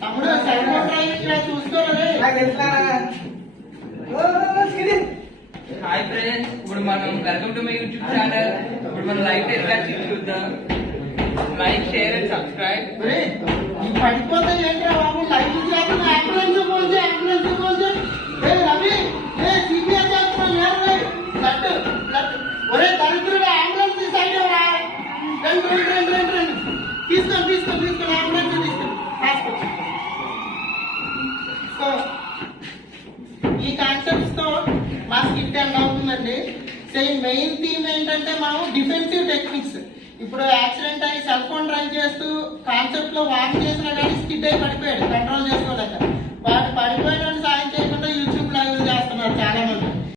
తమ్ముడు చూసుకోవాలి. Hi friends, ఇప్పుడు మనం welcome to my YouTube channel. ఇప్పుడు మనం లైవ్ ఎట్లా చూద్దాం. Like, share and subscribe. పడిపోతే ఏంట్రా బాబు, లైవ్ చూసాక అంబులెన్స్ పోల్చి రవి సిపిఆర్ చేస్తున్నాను. ఒరే దరిద్రుడు, అంబులెన్స్ సైడ్ రండి తీసుకొని అంబులెన్స్ తీసుకొని సో ఈ కాన్సెప్ట్స్ తో మా స్కిట్ ఎండ్ అవుతుందండి. సేమ్ మెయిన్ థీమ్ ఏంటంటే మనం డిఫెన్సివ్ టెక్నిక్స్. ఇప్పుడు యాక్సిడెంట్ అయ్యి సెల్ ఫోన్ డ్రైవ్ చేస్తూ కాన్సెప్ట్ లో వార్న్ చేసినా కానీ స్కిడ్ అయి పడిపోయాడు, కంట్రోల్ చేసుకోలేక. వాడు పడిపోయిన